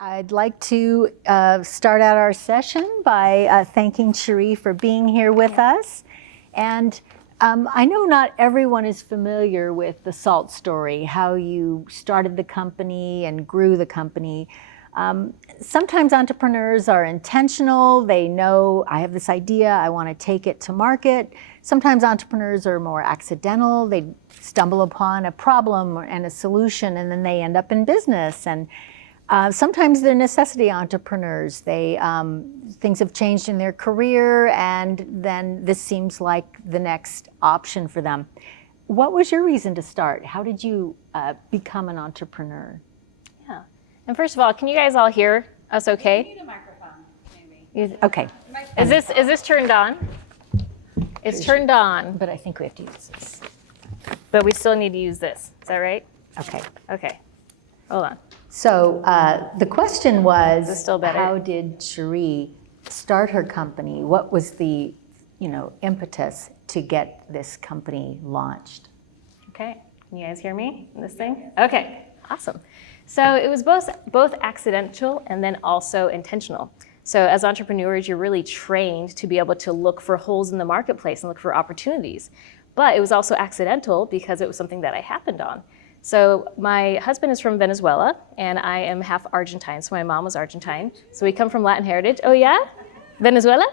I'd like to start out our session by thanking Cherie for being here with us. And I know not everyone is familiar with the Saalt story, how you started the company and grew the company. Sometimes entrepreneurs are intentional. They know, I have this idea, I want to take it to market. Sometimes entrepreneurs are more accidental. They stumble upon a problem and a solution, and then they end up in business. And sometimes they're necessity entrepreneurs. Things have changed in their career, and then this seems like the next option for them. What was your reason to start? How did you become an entrepreneur? Yeah. And first of all, can you guys all hear us okay? You need a microphone, maybe. Okay. Is this turned on? It's turned on, But I think we have to use this. but we still need to use this. Is that right? Okay. Okay. Hold on. So the question was, Is this still better? how did Cherie start her company? What was the, impetus to get this company launched? Okay. Can you guys hear me in this thing? Okay. Awesome. So it was both accidental and then also intentional. So as entrepreneurs, you're really trained to be able to look for holes in the marketplace and look for opportunities. But it was also accidental because it was something that I happened on. So my husband is from Venezuela, and I am half Argentine. So my mom was Argentine. So we come from Latin heritage. Oh yeah? Venezuela?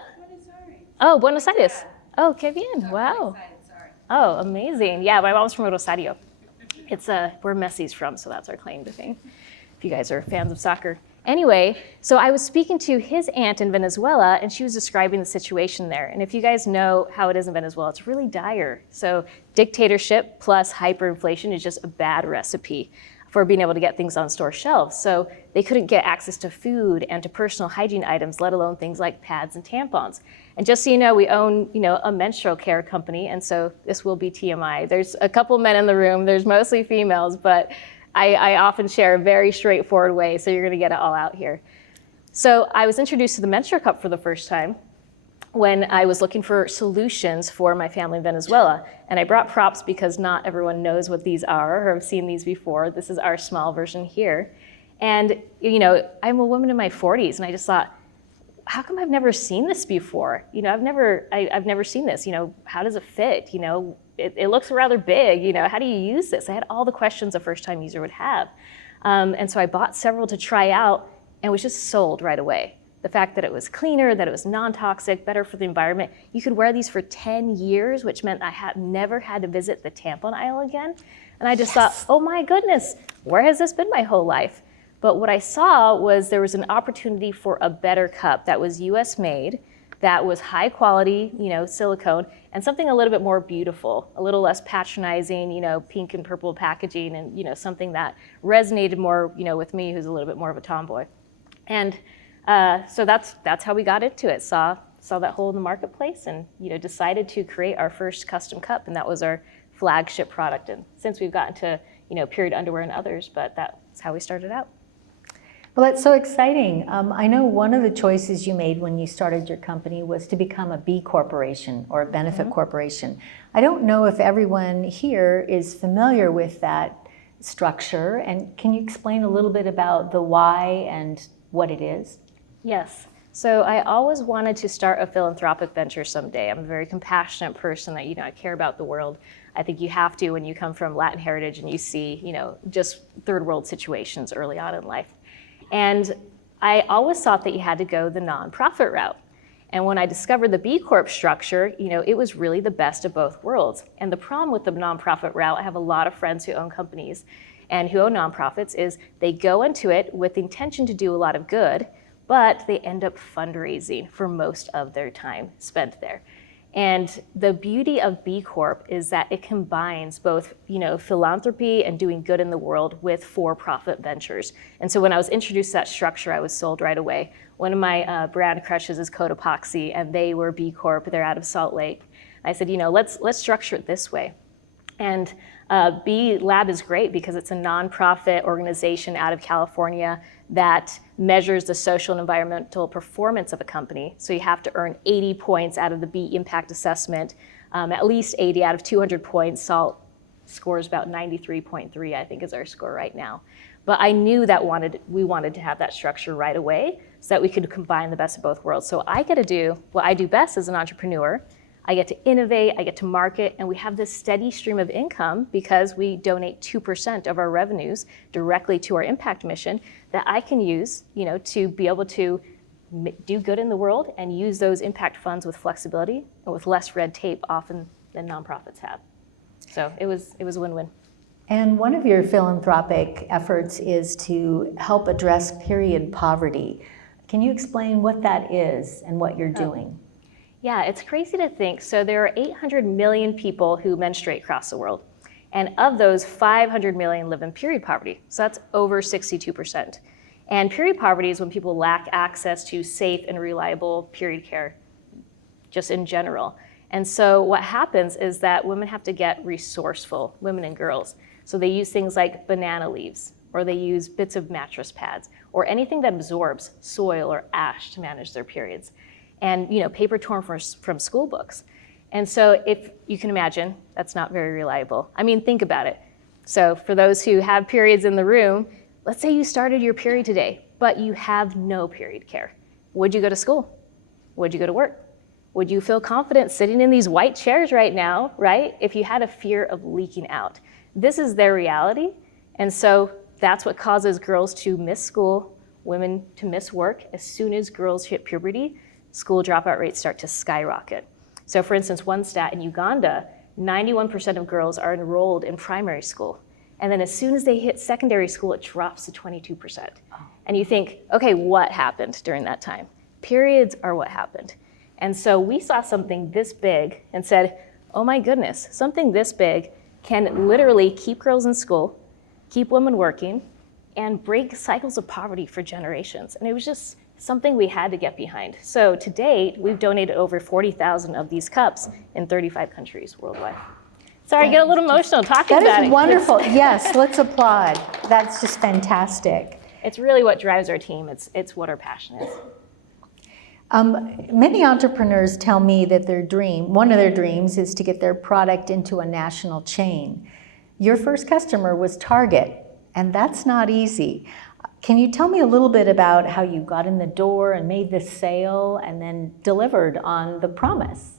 Oh, Buenos Aires. Oh, qué bien. Wow. Oh, amazing. Yeah, my mom's from Rosario. It's where Messi's from, so that's our claim to fame, if you guys are fans of soccer. Anyway, so I was speaking to his aunt in Venezuela, and she was describing the situation there. And if you guys know how it is in Venezuela, it's really dire. So dictatorship plus hyperinflation is just a bad recipe for being able to get things on store shelves. So they couldn't get access to food and to personal hygiene items, let alone things like pads and tampons. And just so you know, we own, a menstrual care company, and so this will be TMI. There's a couple men in the room, there's mostly females, but I often share a very straightforward way, so you're gonna get it all out here. So I was introduced to the menstrual cup for the first time when I was looking for solutions for my family in Venezuela. And I brought props because not everyone knows what these are or have seen these before. This is our small version here. And I'm a woman in my 40s, and I just thought, how come I've never seen this before? I've never seen this. How does it fit? It looks rather big. How do you use this? I had all the questions a first-time user would have. And so I bought several to try out and was just sold right away. The fact that it was cleaner, that it was non-toxic, better for the environment. You could wear these for 10 years, which meant I never had to visit the tampon aisle again. And I just thought, oh my goodness, where has this been my whole life? But what I saw was there was an opportunity for a better cup that was US made, that was high quality, silicone, and something a little bit more beautiful, a little less patronizing, pink and purple packaging, and something that resonated more, with me, who's a little bit more of a tomboy. And so that's how we got into it. Saw that hole in the marketplace, and decided to create our first custom cup, and that was our flagship product. And since we've gotten to period underwear and others, but that's how we started out. Well, that's so exciting. I know one of the choices you made when you started your company was to become a B corporation or a benefit corporation. I don't know if everyone here is familiar with that structure, and can you explain a little bit about the why and what it is? Yes. So I always wanted to start a philanthropic venture someday. I'm a very compassionate person that, I care about the world. I think you have to when you come from Latin heritage and you see, just third world situations early on in life. And I always thought that you had to go the nonprofit route. And when I discovered the B Corp structure, it was really the best of both worlds. And the problem with the nonprofit route, I have a lot of friends who own companies and who own nonprofits, is they go into it with the intention to do a lot of good, but they end up fundraising for most of their time spent there. And the beauty of B Corp is that it combines both, philanthropy and doing good in the world with for-profit ventures. And so when I was introduced to that structure, I was sold right away. One of my brand crushes is Code Epoxy, and they were B Corp. They're out of Salt Lake. I said, let's structure it this way. And B Lab is great because it's a nonprofit organization out of California that measures the social and environmental performance of a company. So you have to earn 80 points out of the B impact assessment, at least 80 out of 200 points. Salt scores about 93.3, I think is our score right now. But I knew that we wanted to have that structure right away so that we could combine the best of both worlds. So I get to do what I do best as an entrepreneur. I get to innovate, I get to market, and we have this steady stream of income because we donate 2% of our revenues directly to our impact mission that I can use, to be able to do good in the world and use those impact funds with flexibility and with less red tape often than nonprofits have. So it was a win-win. And one of your philanthropic efforts is to help address period poverty. Can you explain what that is and what you're doing? Yeah, it's crazy to think. So there are 800 million people who menstruate across the world. And of those, 500 million live in period poverty. So that's over 62%. And period poverty is when people lack access to safe and reliable period care, just in general. And so what happens is that women have to get resourceful, women and girls. So they use things like banana leaves, or they use bits of mattress pads, or anything that absorbs soil or ash to manage their periods. And paper torn from school books. And so if you can imagine, that's not very reliable. I mean, think about it. So for those who have periods in the room, let's say you started your period today, but you have no period care. Would you go to school? Would you go to work? Would you feel confident sitting in these white chairs right now, right? If you had a fear of leaking out. This is their reality. And so that's what causes girls to miss school, women to miss work. As soon as girls hit puberty, school dropout rates start to skyrocket. So for instance, one stat in Uganda, 91% of girls are enrolled in primary school. And then as soon as they hit secondary school, it drops to 22%. And you think, okay, what happened during that time? Periods are what happened. And so we saw something this big and said, oh my goodness, something this big can literally keep girls in school, keep women working, and break cycles of poverty for generations. And it was just something we had to get behind. So to date, we've donated over 40,000 of these cups in 35 countries worldwide. Sorry, I get a little emotional talking about it. That is wonderful. Yes, let's applaud. That's just fantastic. It's really what drives our team. It's what our passion is. Many entrepreneurs tell me that one of their dreams is to get their product into a national chain. Your first customer was Target, and that's not easy. Can you tell me a little bit about how you got in the door and made this sale and then delivered on the promise?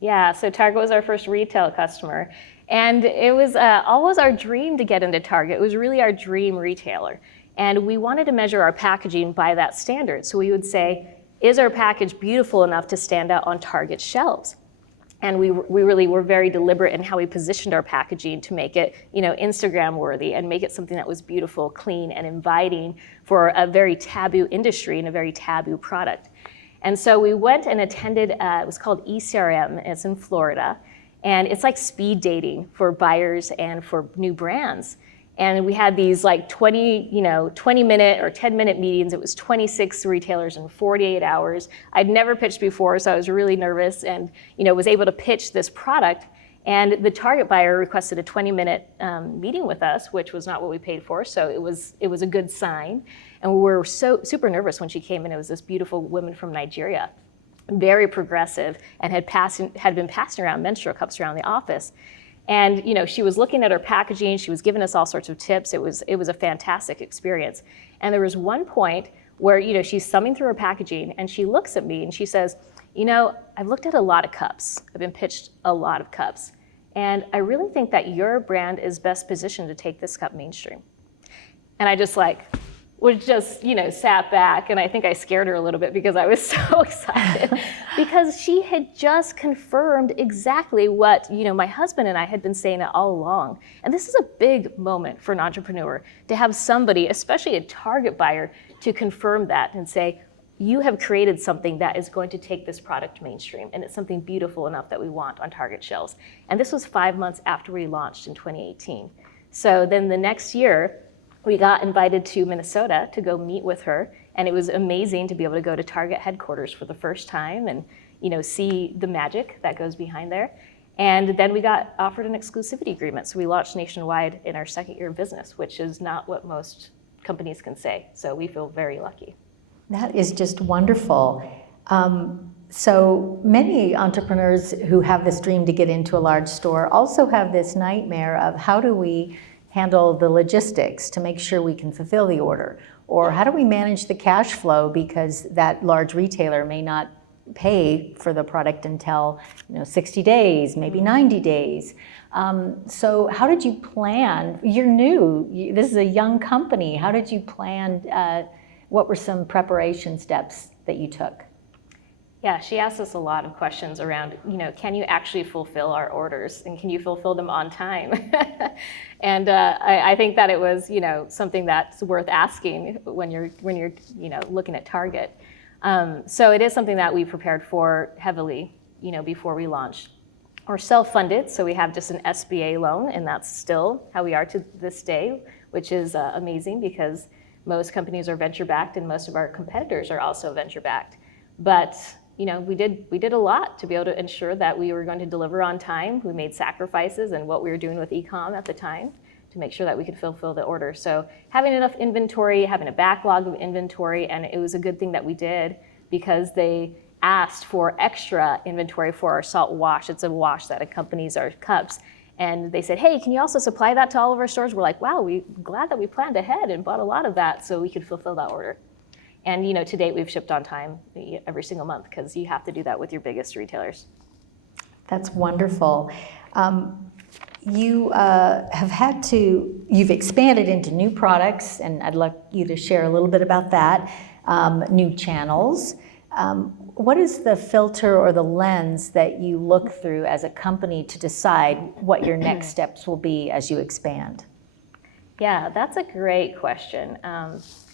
Yeah, so Target was our first retail customer. And it was always our dream to get into Target. It was really our dream retailer. And we wanted to measure our packaging by that standard. So we would say, is our package beautiful enough to stand out on Target shelves? And we really were very deliberate in how we positioned our packaging to make it, Instagram worthy and make it something that was beautiful, clean, and inviting for a very taboo industry and a very taboo product. And so we went and attended, it was called ECRM, it's in Florida. And it's like speed dating for buyers and for new brands. And we had these like 20-minute or 10-minute meetings. It was 26 retailers in 48 hours. I'd never pitched before, so I was really nervous and was able to pitch this product. And the Target buyer requested a 20-minute meeting with us, which was not what we paid for, so it was a good sign. And we were so super nervous when she came in. It was this beautiful woman from Nigeria, very progressive, and had been passing around menstrual cups around the office. And she was looking at her packaging, she was giving us all sorts of tips. It was a fantastic experience. And there was one point where she's thumbing through her packaging and she looks at me and she says, I've looked at a lot of cups. I've been pitched a lot of cups. And I really think that your brand is best positioned to take this cup mainstream. And I just sat back, and I think I scared her a little bit because I was so excited because she had just confirmed exactly what my husband and I had been saying all along. And this is a big moment for an entrepreneur to have somebody, especially a Target buyer, to confirm that and say, you have created something that is going to take this product mainstream, and it's something beautiful enough that we want on Target shelves. And this was 5 months after we launched in 2018. So then the next year, we got invited to Minnesota to go meet with her, and it was amazing to be able to go to Target headquarters for the first time and see the magic that goes behind there. And then we got offered an exclusivity agreement, so we launched nationwide in our second year of business, which is not what most companies can say. So we feel very lucky. That is just wonderful. So many entrepreneurs who have this dream to get into a large store also have this nightmare of how do we handle the logistics to make sure we can fulfill the order? Or how do we manage the cash flow because that large retailer may not pay for the product until 60 days, maybe 90 days. So how did you plan? You're new. This is a young company. How did you plan? What were some preparation steps that you took? Yeah, she asked us a lot of questions around, can you actually fulfill our orders and can you fulfill them on time? And I think that it was, something that's worth asking when you're looking at Target. So it is something that we prepared for heavily, before we launched. We're self-funded, so we have just an SBA loan, and that's still how we are to this day, which is amazing because most companies are venture-backed and most of our competitors are also venture-backed. But we did a lot to be able to ensure that we were going to deliver on time. We made sacrifices in what we were doing with e-com at the time to make sure that we could fulfill the order. So having enough inventory, having a backlog of inventory, and it was a good thing that we did because they asked for extra inventory for our Saalt wash. It's a wash that accompanies our cups. And they said, hey, can you also supply that to all of our stores? We're like, wow, we're glad that we planned ahead and bought a lot of that so we could fulfill that order. And to date, we've shipped on time every single month because you have to do that with your biggest retailers. That's wonderful. You've expanded into new products, and I'd like you to share a little bit about that, new channels. What is the filter or the lens that you look through as a company to decide what your next steps will be as you expand? Yeah, that's a great question.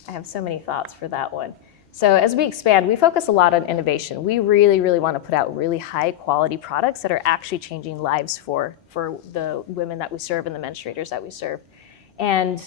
I have so many thoughts for that one. So as we expand, we focus a lot on innovation. We really, really want to put out really high quality products that are actually changing lives for the women that we serve and the menstruators that we serve. And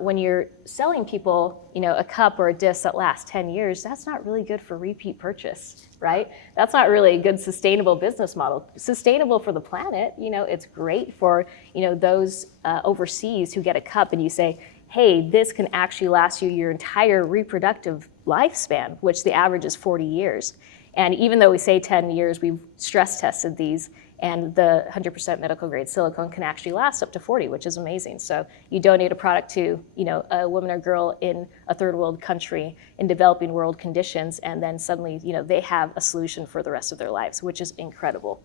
when you're selling people, a cup or a disc that lasts 10 years, that's not really good for repeat purchase, right? That's not really a good sustainable business model. Sustainable for the planet, it's great for, those overseas who get a cup and you say, hey, this can actually last you your entire reproductive lifespan, which the average is 40 years. And even though we say 10 years, we've stress tested these, and the 100% medical grade silicone can actually last up to 40, which is amazing. So you donate a product to, a woman or girl in a third world country in developing world conditions, and then suddenly, they have a solution for the rest of their lives, which is incredible,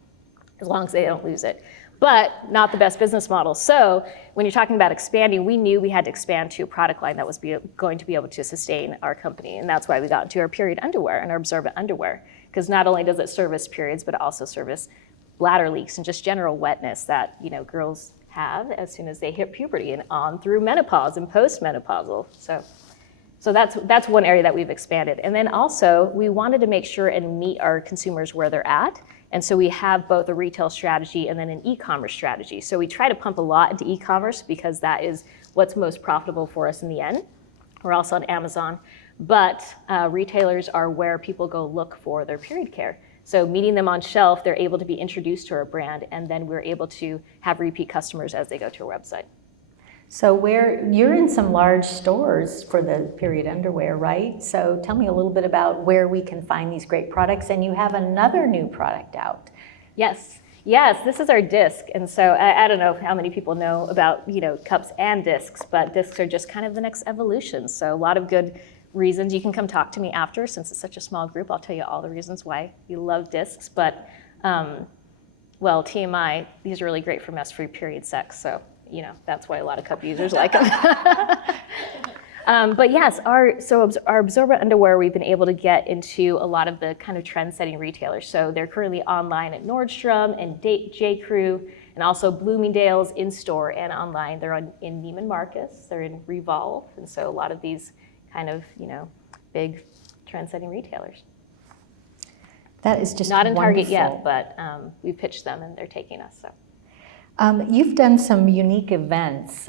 as long as they don't lose it. But not the best business model. So when you're talking about expanding, we knew we had to expand to a product line that was going to be able to sustain our company. And that's why we got into our period underwear and our absorbent underwear. Because not only does it service periods, but it also service bladder leaks and just general wetness that girls have as soon as they hit puberty and on through menopause and postmenopausal. So that's one area that we've expanded. And then also we wanted to make sure and meet our consumers where they're at. And so we have both a retail strategy and then an e-commerce strategy. So we try to pump a lot into e-commerce because that is what's most profitable for us in the end. We're also on Amazon, but retailers are where people go look for their period care. So meeting them on shelf, they're able to be introduced to our brand, and then we're able to have repeat customers as they go to our website. So you're in some large stores for the period underwear, right? So tell me a little bit about where we can find these great products, and you have another new product out. Yes, this is our disc. And so I don't know how many people know about, cups and discs, but discs are just kind of the next evolution. So a lot of good reasons. You can come talk to me after, since it's such a small group. I'll tell you all the reasons why you love discs. But, TMI, these are really great for mess-free period sex. So, that's why a lot of cup users like them. But yes, our absorbent underwear, we've been able to get into a lot of the kind of trend-setting retailers. So they're currently online at Nordstrom and J.Crew, and also Bloomingdale's in-store and online. They're in Neiman Marcus, they're in Revolve, and so a lot of these kind of, big trend-setting retailers. That is just not in wonderful. Target yet, but we pitched them and they're taking us. So. You've done some unique events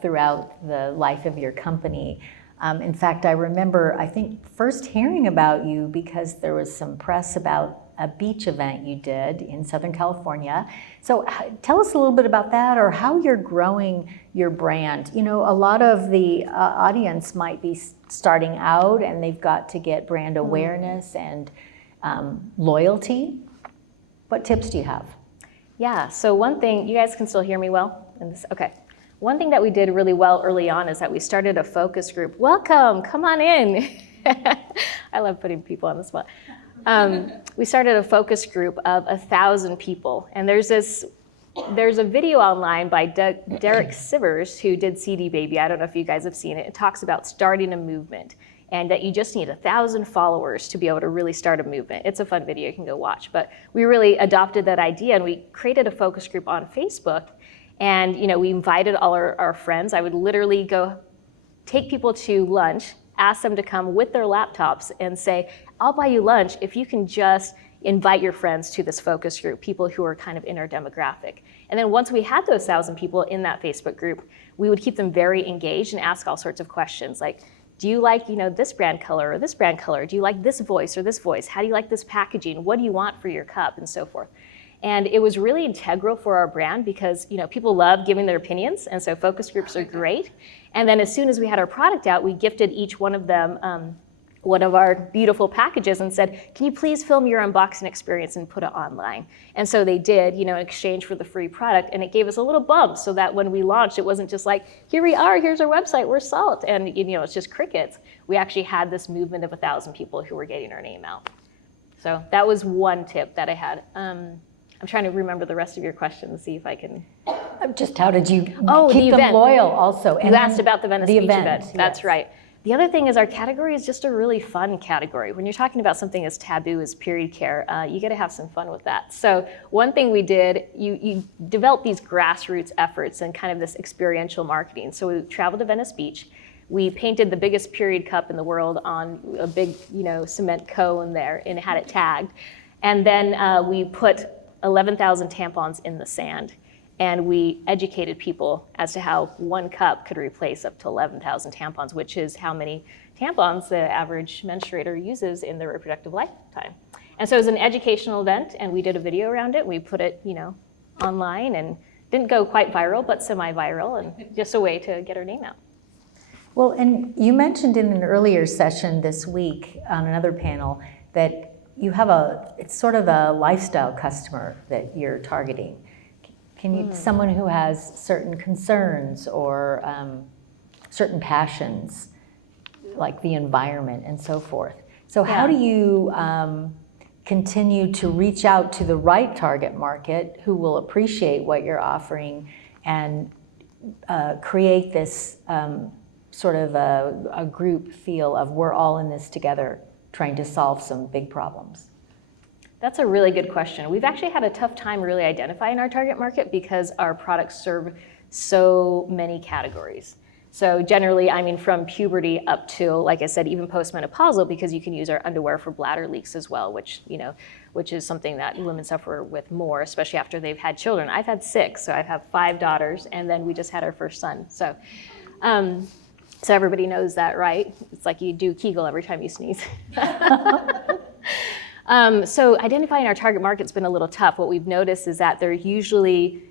throughout the life of your company. In fact, I remember, I think, first hearing about you because there was some press about a beach event you did in Southern California. So tell us a little bit about that, or how you're growing your brand. A lot of the audience might be starting out and they've got to get brand awareness and loyalty. What tips do you have? Yeah, so one thing, you guys can still hear me well in this? Okay. One thing that we did really well early on is that we started a focus group. Welcome, come on in. I love putting people on the spot. We started a focus group of 1,000 people. And there's a video online by Derek Sivers, who did CD Baby. I don't know if you guys have seen it. It talks about starting a movement and that you just need 1,000 followers to be able to really start a movement. It's a fun video, you can go watch. But we really adopted that idea and we created a focus group on Facebook. And we invited all our friends. I would literally go take people to lunch, ask them to come with their laptops and say, I'll buy you lunch if you can just invite your friends to this focus group, people who are kind of in our demographic. And then once we had those 1,000 people in that Facebook group, we would keep them very engaged and ask all sorts of questions like, do you like this brand color or this brand color? Do you like this voice or this voice? How do you like this packaging? What do you want for your cup? And so forth. And it was really integral for our brand because people love giving their opinions, and so focus groups are great. And then as soon as we had our product out, we gifted each one of them one of our beautiful packages and said, can you please film your unboxing experience and put it online? And so they did, in exchange for the free product, and it gave us a little bump so that when we launched, it wasn't just like, here we are, here's our website, we're Saalt, and it's just crickets. We actually had this movement of 1,000 people who were getting our name out. So that was one tip that I had. I'm trying to remember the rest of your question to see if I can. Just how did you keep the them event. loyal also? You asked about the Venice Beach event. Yes. That's right. The other thing is our category is just a really fun category. When you're talking about something as taboo as period care, you got to have some fun with that. So one thing we did, you develop these grassroots efforts and kind of this experiential marketing. So we traveled to Venice Beach. We painted the biggest period cup in the world on a big, cement cone there and had it tagged. And then we put 11,000 tampons in the sand. And we educated people as to how one cup could replace up to 11,000 tampons, which is how many tampons the average menstruator uses in their reproductive lifetime. And so it was an educational event, and we did a video around it. We put it, online, and didn't go quite viral, but semi-viral, and just a way to get our name out. Well, and you mentioned in an earlier session this week on another panel that you have it's sort of a lifestyle customer that you're targeting. Can you, someone who has certain concerns or certain passions, like the environment and so forth. So how do you continue to reach out to the right target market who will appreciate what you're offering and create this sort of a group feel of we're all in this together trying to solve some big problems? That's a really good question. We've actually had a tough time really identifying our target market because our products serve so many categories. So generally, from puberty up to, like I said, even postmenopausal, because you can use our underwear for bladder leaks as well, which is something that women suffer with more, especially after they've had children. I've had 6, so I have 5 daughters, and then we just had our first son. So everybody knows that, right? It's like you do Kegel every time you sneeze. So identifying our target market's been a little tough. What we've noticed is that they're usually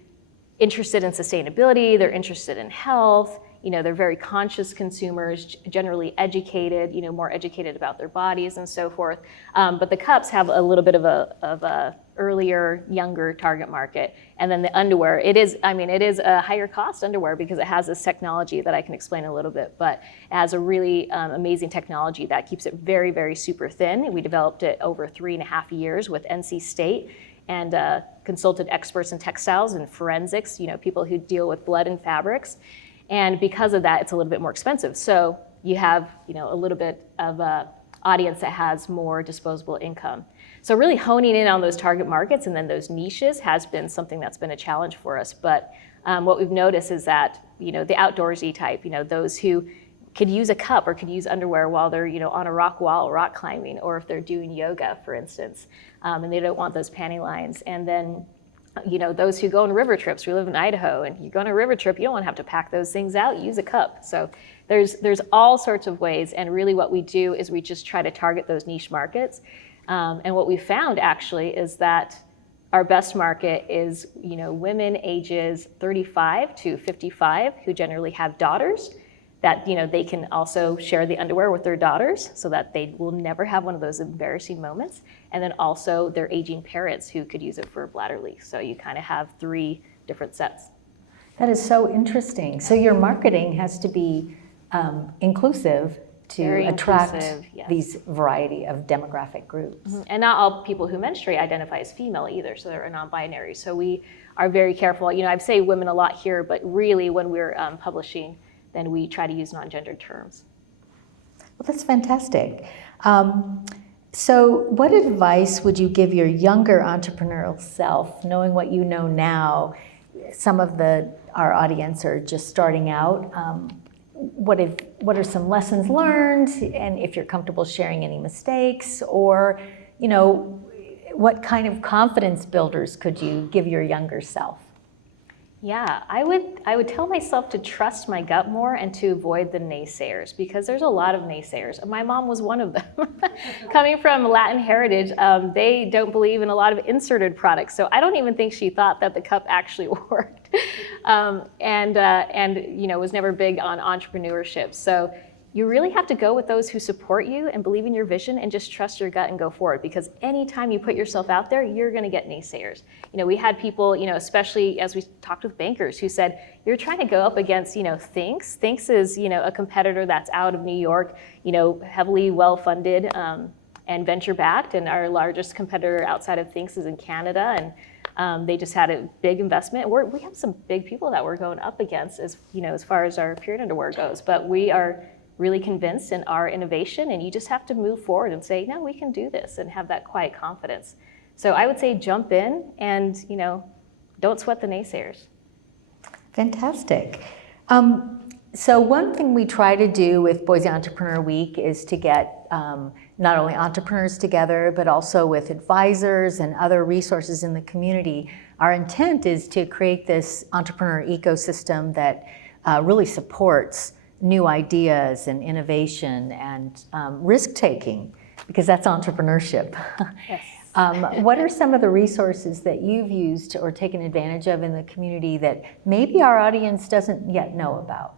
interested in sustainability, they're interested in health, they're very conscious consumers, generally educated, more educated about their bodies and so forth. But the cups have a little bit of a earlier, younger target market. And then the underwear, it is a higher cost underwear because it has this technology that I can explain a little bit, but it has a really amazing technology that keeps it very, very super thin. We developed it over 3.5 years with NC State and consulted experts in textiles and forensics, people who deal with blood and fabrics. And because of that, it's a little bit more expensive. So you have, a little bit of a audience that has more disposable income. So really honing in on those target markets and then those niches has been something that's been a challenge for us. But what we've noticed is that, the outdoorsy type, those who could use a cup or could use underwear while they're, on a rock wall, rock climbing, or if they're doing yoga, for instance, and they don't want those panty lines. And then, those who go on river trips. We live in Idaho, and you go on a river trip, you don't want to have to pack those things out, use a cup. So there's all sorts of ways, and really what we do is we just try to target those niche markets. And what we found actually is that our best market is, women ages 35 to 55 who generally have daughters that, they can also share the underwear with their daughters so that they will never have one of those embarrassing moments. And then also their aging parents who could use it for bladder leaks. So you kind of have 3 different sets. That is so interesting. So your marketing has to be inclusive to Very attract inclusive, yes. these variety of demographic groups. And not all people who menstruate identify as female either, so they're non-binary. So we are very careful. I say women a lot here, but really when we're publishing, then we try to use non-gendered terms. Well, that's fantastic. So what advice would you give your younger entrepreneurial self, knowing what you know now? Some of our audience are just starting out. What are some lessons learned, and if you're comfortable sharing any mistakes, or what kind of confidence builders could you give your younger self? Yeah, I would tell myself to trust my gut more and to avoid the naysayers, because there's a lot of naysayers. My mom was one of them. Coming from Latin heritage, they don't believe in a lot of inserted products, so I don't even think she thought that the cup actually worked, and was never big on entrepreneurship. So you really have to go with those who support you and believe in your vision, and just trust your gut and go forward, because anytime you put yourself out there, you're going to get naysayers. We had people, especially as we talked with bankers, who said, you're trying to go up against, Thinx. Thinx is, a competitor that's out of New York, heavily well-funded and venture-backed, and our largest competitor outside of Thinx is in Canada, and they just had a big investment. We have some big people that we're going up against as far as our period underwear goes, but we are really convinced in our innovation, and you just have to move forward and say, no, we can do this, and have that quiet confidence. So I would say jump in and, don't sweat the naysayers. Fantastic. So one thing we try to do with Boise Entrepreneur Week is to get not only entrepreneurs together, but also with advisors and other resources in the community. Our intent is to create this entrepreneur ecosystem that really supports new ideas and innovation and risk-taking, because that's entrepreneurship. Yes. What are some of the resources that you've used or taken advantage of in the community that maybe our audience doesn't yet know about?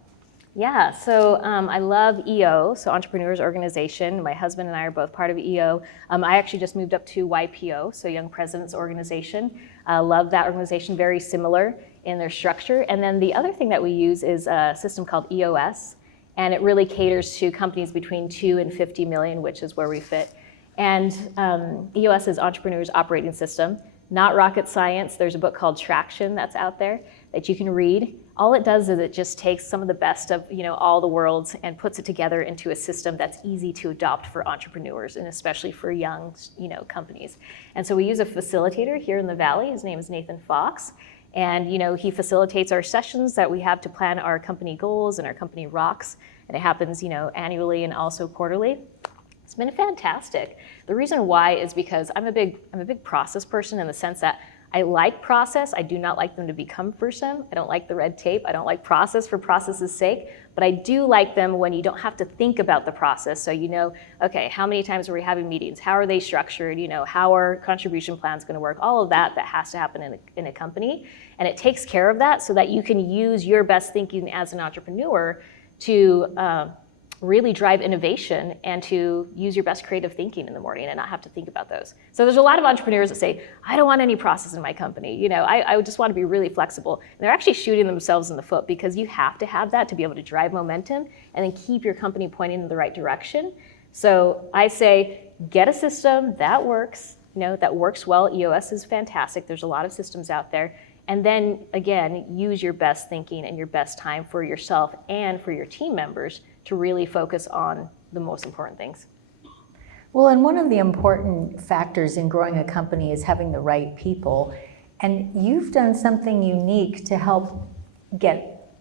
Yeah, so I love EO, so Entrepreneurs Organization. My husband and I are both part of EO. I actually just moved up to YPO, so Young Presidents Organization. Love that organization, very similar in their structure. And then the other thing that we use is a system called EOS, and it really caters to companies between 2 and 50 million, which is where we fit. And EOS is Entrepreneurs Operating System, not rocket science. There's a book called Traction that's out there that you can read. All it does is it just takes some of the best of all the worlds and puts it together into a system that's easy to adopt for entrepreneurs, and especially for young companies. And so we use a facilitator here in the Valley. His name is Nathan Fox. And he facilitates our sessions that we have to plan our company goals and our company rocks. And it happens annually and also quarterly. It's been fantastic. The reason why is because I'm a big process person, in the sense that I like process. I do not like them to be cumbersome. I don't like the red tape. I don't like process for process's sake. But I do like them when you don't have to think about the process. So okay, how many times are we having meetings? How are they structured? How are contribution plans going to work? All of that has to happen in a company. And it takes care of that so that you can use your best thinking as an entrepreneur to really drive innovation and to use your best creative thinking in the morning and not have to think about those. So there's a lot of entrepreneurs that say, I don't want any process in my company. I just want to be really flexible. And they're actually shooting themselves in the foot, because you have to have that to be able to drive momentum and then keep your company pointing in the right direction. So I say, get a system that works, that works well. EOS is fantastic. There's a lot of systems out there. And then again, use your best thinking and your best time for yourself and for your team members to really focus on the most important things. Well, and one of the important factors in growing a company is having the right people. And you've done something unique to help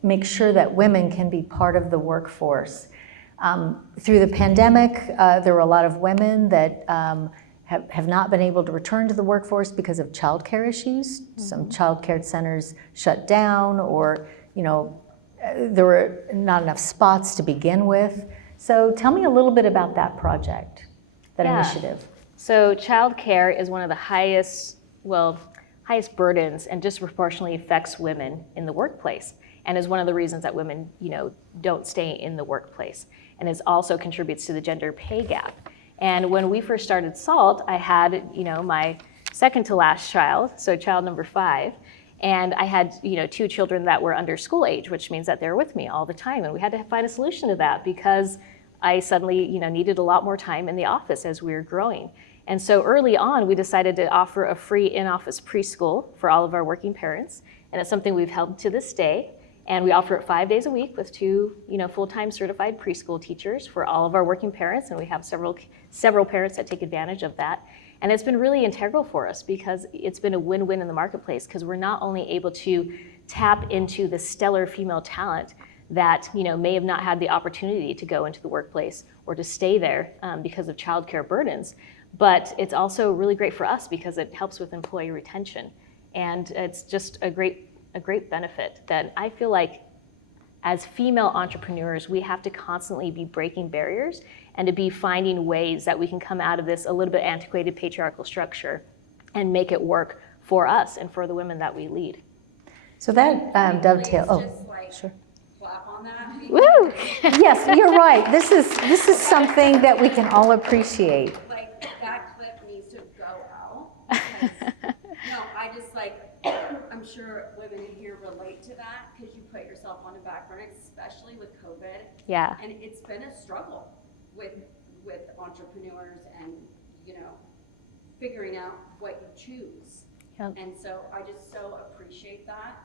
make sure that women can be part of the workforce. Through the pandemic, there were a lot of women that have not been able to return to the workforce because of childcare issues. Mm-hmm. Some childcare centers shut down, or there were not enough spots to begin with. So tell me a little bit about that project, that initiative. So childcare is one of the highest burdens and disproportionately affects women in the workplace, and is one of the reasons that women, don't stay in the workplace, and it also contributes to the gender pay gap. And when we first started Saalt, I had, my second to last child, so child number 5. And I had, 2 children that were under school age, which means that they were with me all the time. And we had to find a solution to that because I suddenly, needed a lot more time in the office as we were growing. And so early on, we decided to offer a free in-office preschool for all of our working parents. And it's something we've held to this day. And we offer it 5 days a week with 2, full-time certified preschool teachers for all of our working parents. And we have several parents that take advantage of that. And it's been really integral for us because it's been a win-win in the marketplace because we're not only able to tap into the stellar female talent that may have not had the opportunity to go into the workplace or to stay there because of childcare burdens, but it's also really great for us because it helps with employee retention. And it's just a great benefit that I feel like as female entrepreneurs, we have to constantly be breaking barriers and to be finding ways that we can come out of this a little bit antiquated patriarchal structure and make it work for us and for the women that we lead. So that dovetails. Oh, Just like sure. clap on that. Woo! Yes, you're right. This is something that we can all appreciate. Like that clip needs to go out. Because, no, I just I'm sure women here relate to that because you put yourself on the back burner, especially with COVID. Yeah. And it's been a struggle with entrepreneurs and, figuring out what you choose. Yep. And so I just so appreciate that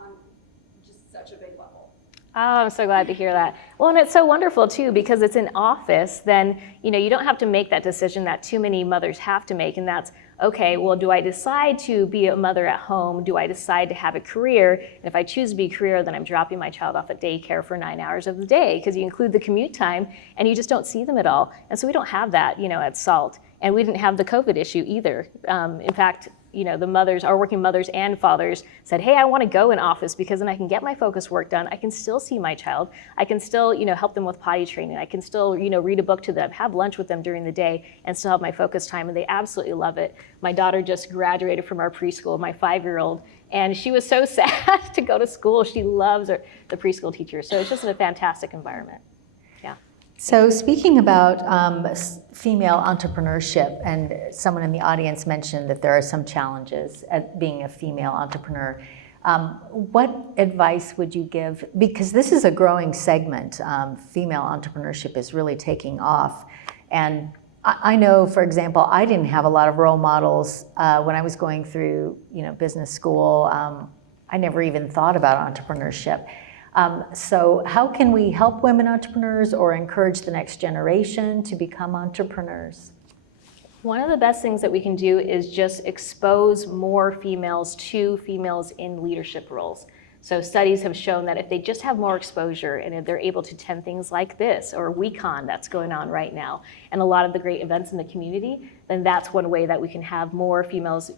on just such a big level. Oh, I'm so glad to hear that. Well, and it's so wonderful too, because it's an office, then, you don't have to make that decision that too many mothers have to make. And that's, okay, well, do I decide to be a mother at home? Do I decide to have a career? And if I choose to be a career, then I'm dropping my child off at daycare for 9 hours of the day because you include the commute time and you just don't see them at all. And so we don't have that, at Saalt. And we didn't have the COVID issue either. In fact, the mothers, our working mothers and fathers said, hey, I want to go in office because then I can get my focus work done. I can still see my child. I can still, help them with potty training. I can still, read a book to them, have lunch with them during the day and still have my focus time. And they absolutely love it. My daughter just graduated from our preschool, my 5-year-old, and she was so sad to go to school. She loves the preschool teacher. So it's just a fantastic environment. Yeah. So speaking about female entrepreneurship, and someone in the audience mentioned that there are some challenges at being a female entrepreneur. What advice would you give? Because this is a growing segment. Female entrepreneurship is really taking off. And I know, for example, I didn't have a lot of role models when I was going through business school. I never even thought about entrepreneurship. So how can we help women entrepreneurs or encourage the next generation to become entrepreneurs? One of the best things that we can do is just expose more females to females in leadership roles. So studies have shown that if they just have more exposure and if they're able to attend things like this or WeCon that's going on right now and a lot of the great events in the community, then that's one way that we can have more females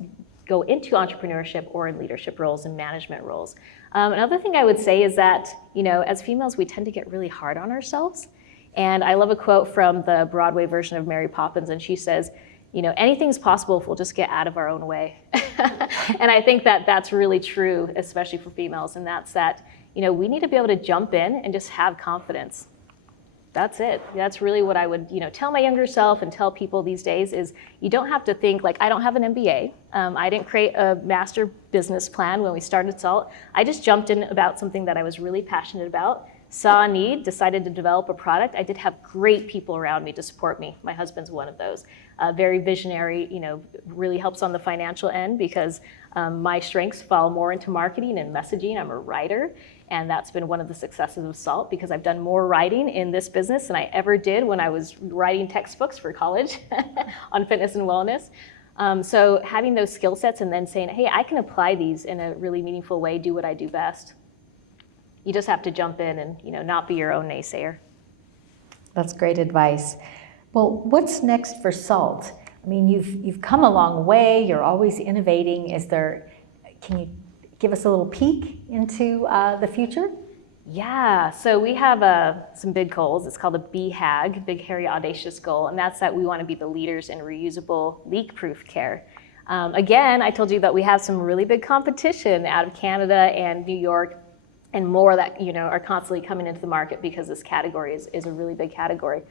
go into entrepreneurship or in leadership roles and management roles. Another thing I would say is that, as females, we tend to get really hard on ourselves. And I love a quote from the Broadway version of Mary Poppins, and she says, anything's possible if we'll just get out of our own way. And I think that that's really true, especially for females, and that's that, we need to be able to jump in and just have confidence. That's it. That's really what I would, tell my younger self and tell people these days is you don't have to think like, I don't have an MBA. I didn't create a master business plan when we started Saalt. I just jumped in about something that I was really passionate about, saw a need, decided to develop a product. I did have great people around me to support me. My husband's one of those. Very visionary, really helps on the financial end because my strengths fall more into marketing and messaging. I'm a writer. And that's been one of the successes of Saalt because I've done more writing in this business than I ever did when I was writing textbooks for college on fitness and wellness. So having those skill sets and then saying, hey, I can apply these in a really meaningful way, do what I do best. You just have to jump in and not be your own naysayer. That's great advice. Well, what's next for Saalt? I mean, you've come a long way. You're always innovating. Can you give us a little peek into the future? Yeah, so we have some big goals. It's called a BHAG, Big Hairy Audacious Goal, and that's that we want to be the leaders in reusable, leak-proof care. Again, I told you that we have some really big competition out of Canada and New York and more that are constantly coming into the market because this category is a really big category.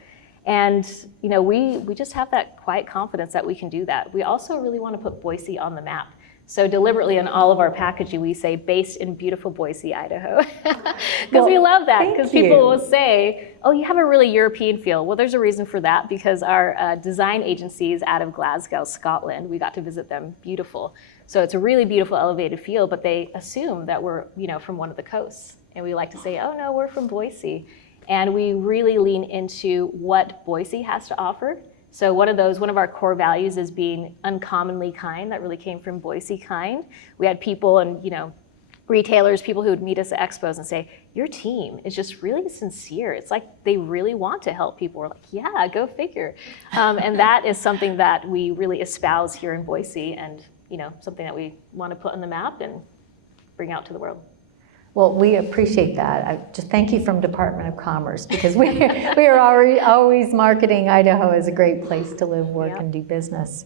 And we just have that quiet confidence that we can do that. We also really want to put Boise on the map. So deliberately in all of our packaging, we say based in beautiful Boise, Idaho. Because we love that, because people will say, oh, you have a really European feel. Well, there's a reason for that, because our design agency is out of Glasgow, Scotland. We got to visit them, beautiful. So it's a really beautiful elevated feel, but they assume that we're from one of the coasts. And we like to say, oh no, we're from Boise. And we really lean into what Boise has to offer. So one of our core values is being uncommonly kind. That really came from Boise Kind. We had people and retailers, people who would meet us at expos and say, your team is just really sincere. It's like they really want to help people. We're like, yeah, go figure. And that is something that we really espouse here in Boise, and something that we want to put on the map and bring out to the world. Well, we appreciate that. I just thank you from Department of Commerce, because we are always marketing Idaho as a great place to live, work, and do business.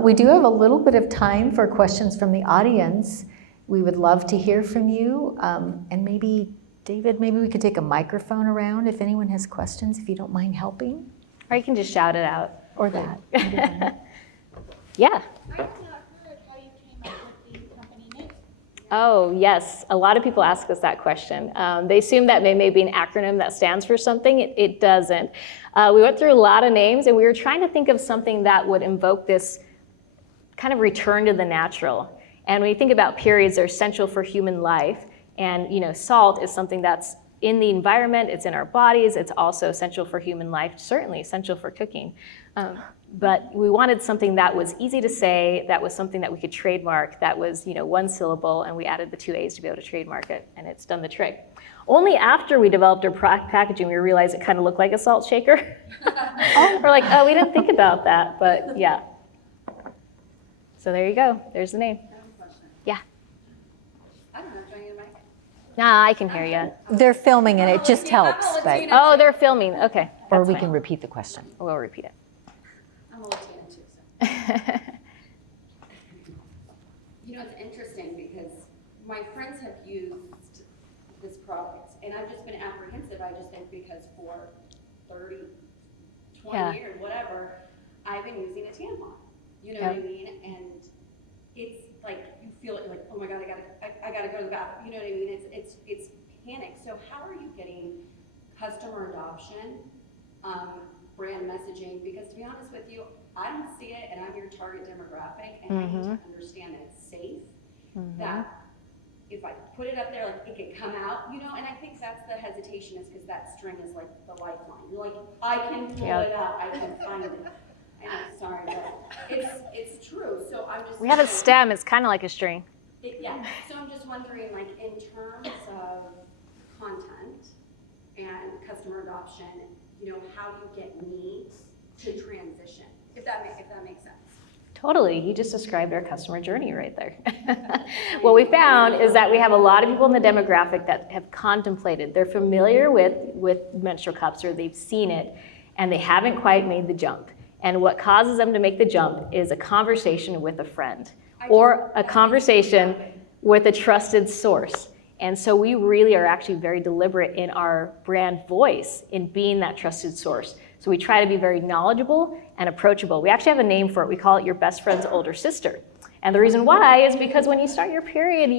We do have a little bit of time for questions from the audience. We would love to hear from you. And maybe, David, maybe we could take a microphone around if anyone has questions, if you don't mind helping. Or you can just shout it out. Or that. Yeah. I have not heard how you came up with the company name. Oh, yes. A lot of people ask us that question. They assume that may be an acronym that stands for something. It doesn't. We went through a lot of names, and we were trying to think of something that would invoke this kind of return to the natural. And when you think about periods, they're essential for human life. And salt is something that's in the environment, it's in our bodies, it's also essential for human life, certainly essential for cooking. But we wanted something that was easy to say, that was something that we could trademark, that was one syllable, and we added the 2 A's to be able to trademark it, and it's done the trick. Only after we developed our packaging, we realized it kind of looked like a salt shaker. We're like, oh, we didn't think about that, but yeah. So there you go, there's the name. Yeah. I don't know, do I need a mic? Nah, I can hear you. They're filming and it just helps. But, Oh, they're filming, okay. or that's we fine. can repeat the question. We'll repeat it. I'm a Latina too, so. It's interesting because my friends have used this product, and I've just been apprehensive, I just think, because for 30, 20 years, whatever, I've been using a tampon. You know what I mean? And it's like, you feel it, you're like, oh my God, I gotta go to the bathroom. You know what I mean? It's panic. So how are you getting customer adoption, brand messaging? Because to be honest with you, I don't see it, and I'm your target demographic, and I need to understand that it's safe, that if I put it up there, like, it can come out, and I think that's the hesitation, is because that string is like the lifeline. You're like, I can pull it out, I can find it. And I'm sorry, but it's true. So I'm just. We have a stem, it's kind of like a string. Yeah, so I'm just wondering, like, in terms of content and customer adoption, how do you get me to transition? If that makes sense. Totally, you just described our customer journey right there. What we found is that we have a lot of people in the demographic that have contemplated, they're familiar with menstrual cups, or they've seen it, and they haven't quite made the jump. And what causes them to make the jump is a conversation with a friend, or a conversation with a trusted source. And so we really are actually very deliberate in our brand voice in being that trusted source. So we try to be very knowledgeable and approachable. We actually have a name for it. We call it your best friend's older sister. And the reason why is because when you start your period,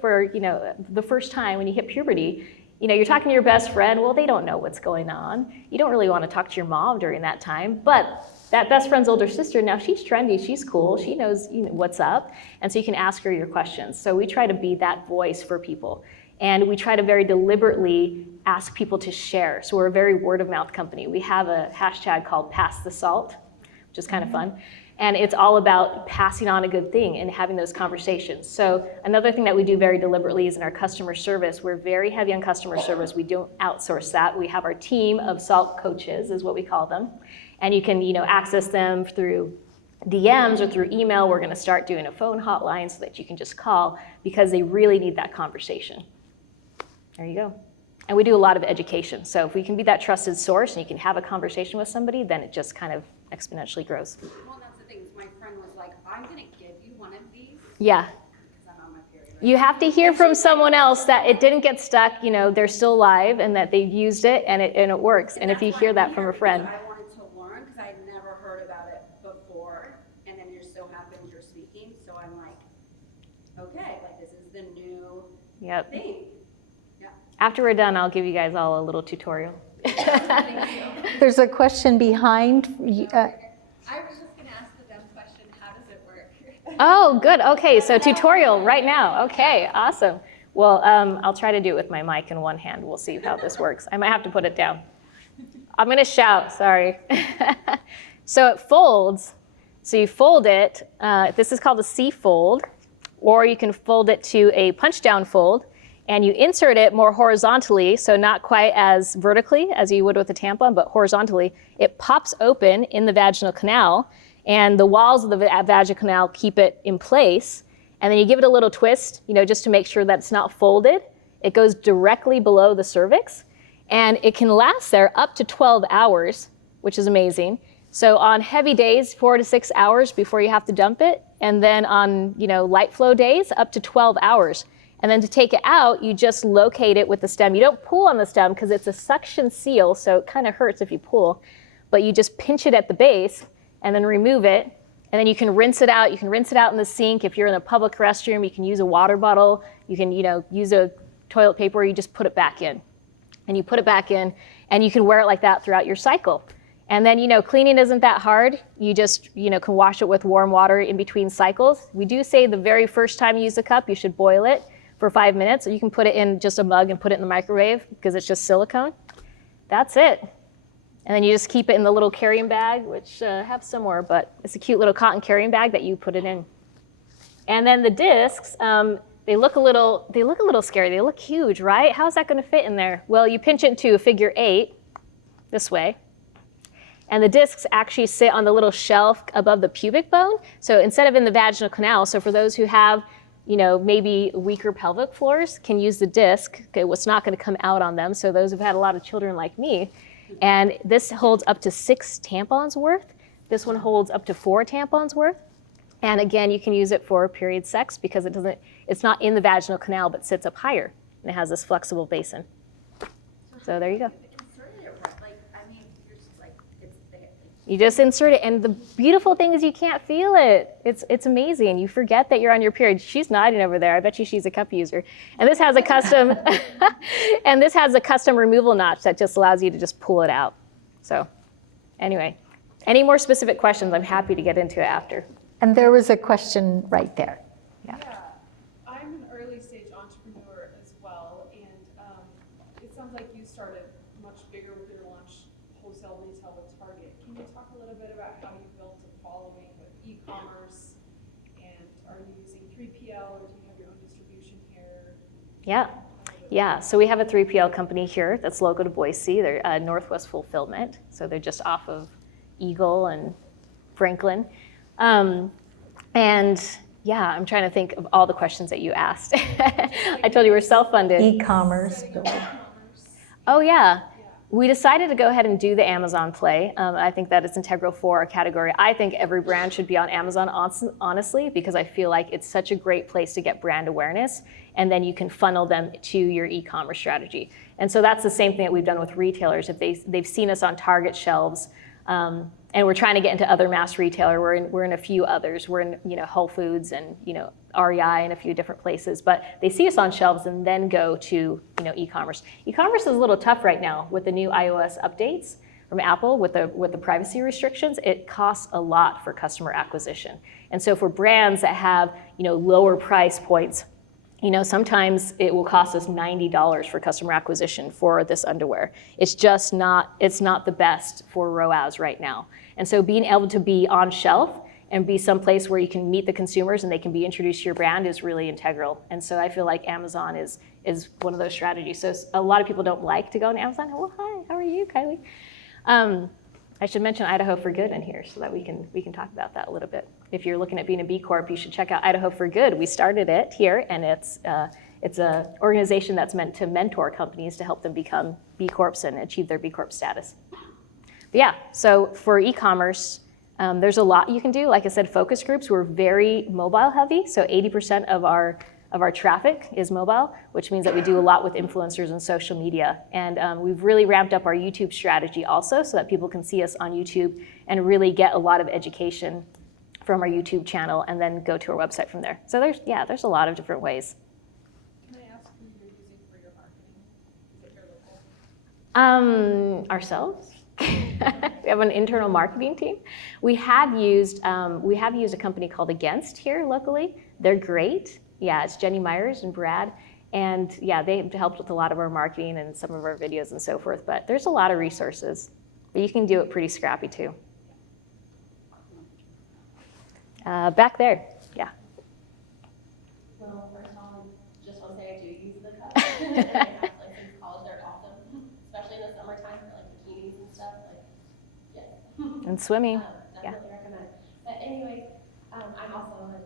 for the first time when you hit puberty, you're talking to your best friend. Well, they don't know what's going on. You don't really want to talk to your mom during that time, but that best friend's older sister, now she's trendy, she's cool, she knows what's up, and so you can ask her your questions. So we try to be that voice for people. And we try to very deliberately ask people to share. So we're a very word of mouth company. We have a hashtag called Pass the Salt, which is kind of fun. And it's all about passing on a good thing and having those conversations. So another thing that we do very deliberately is in our customer service. We're very heavy on customer service. We don't outsource that. We have our team of salt coaches, is what we call them. And you can access them through DMs or through email. We're gonna start doing a phone hotline so that you can just call, because they really need that conversation. There you go. And we do a lot of education. So if we can be that trusted source and you can have a conversation with somebody, then it just kind of exponentially grows. Well, that's the thing. My friend was like, I'm going to give you one of these. Yeah. Because I'm on my period. You have to hear from someone else that it didn't get stuck, they're still alive, and that they've used it and it works. And if you hear that from a friend. I wanted to learn, because I had never heard about it before. And then it just so happens you're speaking team, so I'm like, okay, like this is the new Yep. thing. Yeah. After we're done, I'll give you guys all a little tutorial. Thank you. There's a question behind. I was just gonna ask the dumb question, how does it work? Oh, good. Okay, so tutorial right now. Okay, awesome. Well, I'll try to do it with my mic in one hand. We'll see how this works. I might have to put it down. I'm going to shout, sorry. So it folds. So you fold it. This is called a C-fold, or you can fold it to a punch-down fold, and you insert it more horizontally, so not quite as vertically as you would with a tampon, but horizontally. It pops open in the vaginal canal, and the walls of the vaginal canal keep it in place. And then you give it a little twist, just to make sure that it's not folded. It goes directly below the cervix, and it can last there up to 12 hours, which is amazing. So on heavy days, 4 to 6 hours before you have to dump it, and then on light flow days, up to 12 hours. And then to take it out, you just locate it with the stem. You don't pull on the stem because it's a suction seal, so it kind of hurts if you pull. But you just pinch it at the base and then remove it. And then you can rinse it out. You can rinse it out in the sink. If you're in a public restroom, you can use a water bottle. You can use a toilet paper. You just put it back in. And you put it back in, and you can wear it like that throughout your cycle. And then, cleaning isn't that hard. You just, can wash it with warm water in between cycles. We do say the very first time you use a cup, you should boil it for 5 minutes. Or you can put it in just a mug and put it in the microwave because it's just silicone. That's it. And then you just keep it in the little carrying bag, which I have somewhere, but it's a cute little cotton carrying bag that you put it in. And then the discs, they look a little scary. They look huge, right? How's that going to fit in there? Well, you pinch it into a figure 8 this way. And the discs actually sit on the little shelf above the pubic bone. So instead of in the vaginal canal, so for those who have, maybe weaker pelvic floors, can use the disc. Okay, what's not going to come out on them. So those who've had a lot of children like me. And this holds up to 6 tampons worth. This one holds up to 4 tampons worth. And again, you can use it for period sex because it's not in the vaginal canal, but sits up higher. And it has this flexible basin. So there you go. You just insert it, and the beautiful thing is you can't feel it. It's amazing. You forget that you're on your period. She's nodding over there. I bet you she's a cup user. And this has a custom, removal notch that just allows you to just pull it out. So, anyway, any more specific questions? I'm happy to get into it after. And there was a question right there. Yeah, I'm an early stage entrepreneur as well, and it sounds like you started much bigger with your launch, wholesale retail with Target. Can you talk a little bit about how you built a following with e-commerce, and are you using 3PL or do you have your own distribution here? Yeah, so we have a 3PL company here that's local to Boise. They're Northwest Fulfillment, so they're just off of Eagle and Franklin. And yeah, I'm trying to think of all the questions that you asked. I told you we're self-funded. E-commerce. Oh yeah, we decided to go ahead and do the Amazon play. I think that it's integral for our category. I think every brand should be on Amazon, honestly, because I feel like it's such a great place to get brand awareness, and then you can funnel them to your e-commerce strategy. And so that's the same thing that we've done with retailers. If they've seen us on Target shelves, and we're trying to get into other mass retailer. We're in a few others. We're in Whole Foods and REI and a few different places. But they see us on shelves and then go to e-commerce. E-commerce is a little tough right now with the new iOS updates from Apple with the privacy restrictions. It costs a lot for customer acquisition. And so for brands that have lower price points, sometimes it will cost us $90 for customer acquisition for this underwear. It's just not the best for ROAS right now. And so being able to be on shelf and be someplace where you can meet the consumers and they can be introduced to your brand is really integral. And so I feel like Amazon is one of those strategies. So a lot of people don't like to go on Amazon. Oh, hi, how are you, Kylie? I should mention Idaho for Good in here so that we can talk about that a little bit. If you're looking at being a B Corp, you should check out Idaho for Good. We started it here, and it's an organization that's meant to mentor companies to help them become B Corps and achieve their B Corp status. But yeah, so for e-commerce, there's a lot you can do. Like I said, focus groups, we're very mobile heavy, so 80% of our traffic is mobile, which means that we do a lot with influencers and social media. And we've really ramped up our YouTube strategy also so that people can see us on YouTube and really get a lot of education from our YouTube channel and then go to our website from there. So there's a lot of different ways. Can I ask who you're using for your marketing? Is it your local? Ourselves. We have an internal marketing team. We have used a company called Against here locally. They're great. Yeah, it's Jenny Myers and Brad. And yeah, they've helped with a lot of our marketing and some of our videos and so forth. But there's a lot of resources. But you can do it pretty scrappy too. Back there, yeah. Well, first of all, just want to say I do use the cup. And I have, like, since college, they're awesome, especially in the summertime for like bikinis and stuff. Like, yes. And swimming. Definitely recommend. But anyways, I'm also an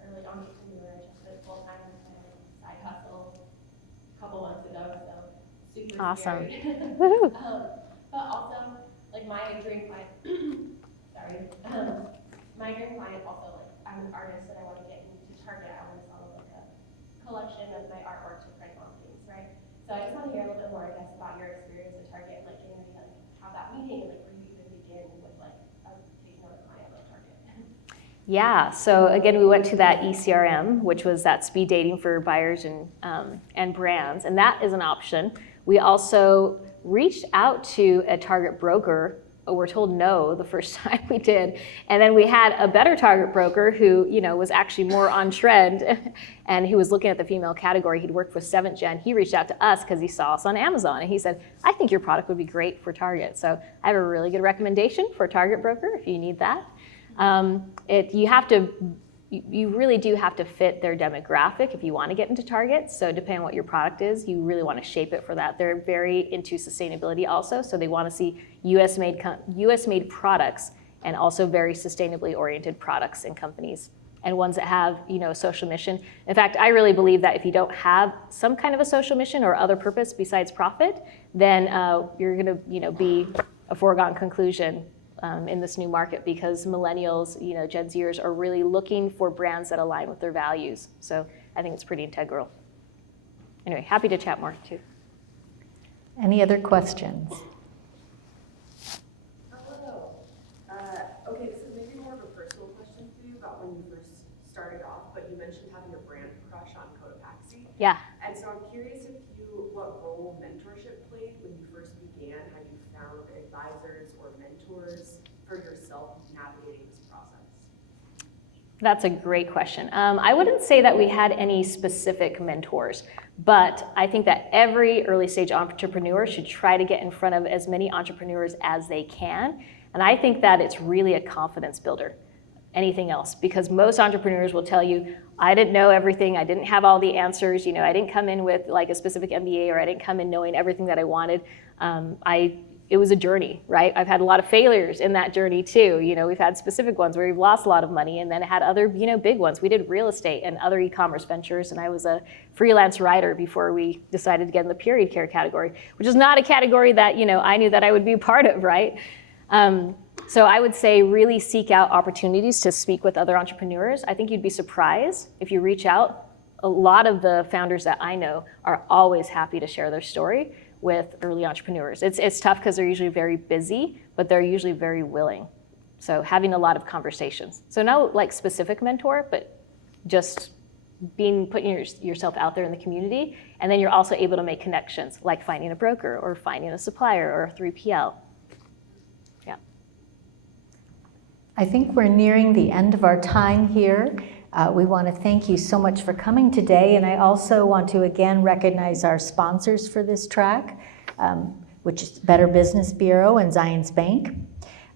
early entrepreneur. I just did full-time with my side hustle a couple months ago, so super Awesome. scary. Woohoo. But also, like my dream client, sorry, my dream client also, like, I'm an artist and I want to get into Target. I want to sell like a collection of my artwork to print on things, right? So I just want to hear a little bit more, I guess, about your experience at Target, like getting ready to have that meeting, and like where you even begin with like taking on a client like Target. Yeah, so again, we went to that ECRM, which was that speed dating for buyers and brands, and that is an option. We also reached out to a Target broker. We're told no the first time we did, and then we had a better Target broker who, was actually more on trend, and he was looking at the female category. He'd worked with 7th Gen. He reached out to us because he saw us on Amazon, and he said, "I think your product would be great for Target." So I have a really good recommendation for a Target broker if you need that. You really do have to fit their demographic if you want to get into Target. So depending on what your product is, you really want to shape it for that. They're very into sustainability also, so they want to see US made products and also very sustainably oriented products and companies, and ones that have a social mission. In fact, I really believe that if you don't have some kind of a social mission or other purpose besides profit, then you're going to be a foregone conclusion in this new market, because millennials, Gen Zers are really looking for brands that align with their values. So I think it's pretty integral. Anyway, happy to chat more too. Any other questions? Hello. Okay, this is maybe more of a personal question for you about when you first started off, but you mentioned having a brand crush on Cotopaxi. Yeah. And so I'm curious what role mentorship played when you first began, how you found advisors or mentors for yourself navigating this process. That's a great question. I wouldn't say that we had any specific mentors, but I think that every early stage entrepreneur should try to get in front of as many entrepreneurs as they can. And I think that it's really a confidence builder, anything else, because most entrepreneurs will tell you, I didn't know everything, I didn't have all the answers, I didn't come in with like a specific MBA, or I didn't come in knowing everything that I wanted. It was a journey, right? I've had a lot of failures in that journey too. We've had specific ones where we've lost a lot of money, and then had other, big ones. We did real estate and other e-commerce ventures, and I was a freelance writer before we decided to get in the period care category, which is not a category that, I knew that I would be part of, right? So I would say really seek out opportunities to speak with other entrepreneurs. I think you'd be surprised if you reach out. A lot of the founders that I know are always happy to share their story with early entrepreneurs. It's tough because they're usually very busy, but they're usually very willing. So having a lot of conversations. So no like specific mentor, but just putting yourself out there in the community, and then you're also able to make connections, like finding a broker or finding a supplier or a 3PL. Yeah. I think we're nearing the end of our time here. We want to thank you so much for coming today, and I also want to again recognize our sponsors for this track, which is Better Business Bureau and Zions Bank.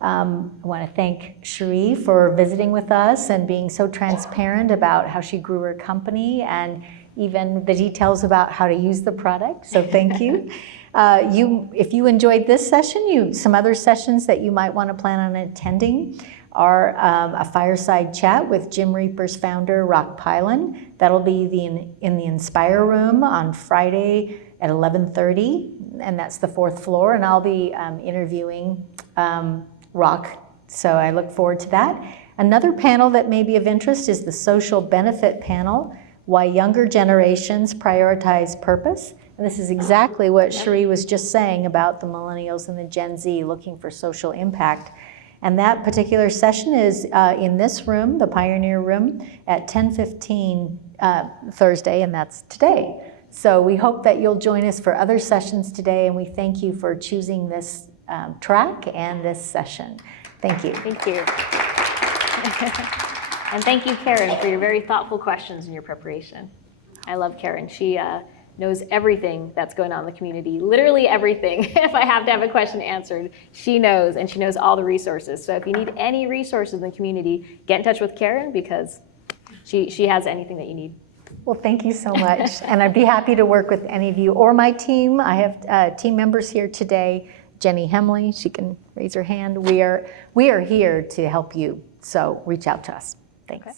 I want to thank Cherie for visiting with us and being so transparent about how she grew her company and even the details about how to use the product, so thank you. If you enjoyed this session, some other sessions that you might want to plan on attending are a fireside chat with Jim Reaper's founder, Rock Pylon. That'll be in the Inspire Room on Friday at 11:30, and that's the 4th floor, and I'll be interviewing Rock, so I look forward to that. Another panel that may be of interest is the Social Benefit Panel, Why Younger Generations Prioritize Purpose. And this is exactly what Cherie was just saying about the millennials and the Gen Z looking for social impact. And that particular session is in this room, the Pioneer Room, at 10:15 Thursday, and that's today. So we hope that you'll join us for other sessions today, and we thank you for choosing this track and this session. Thank you. Thank you. And thank you, Karen, for your very thoughtful questions and your preparation. I love Karen. She knows everything that's going on in the community, literally everything. If I have to have a question answered, she knows, and she knows all the resources. So if you need any resources in the community, get in touch with Karen because she has anything that you need. Well, thank you so much. And I'd be happy to work with any of you or my team. I have team members here today. Jenny Hemley, she can raise her hand. We are here to help you. So reach out to us. Thanks. Okay.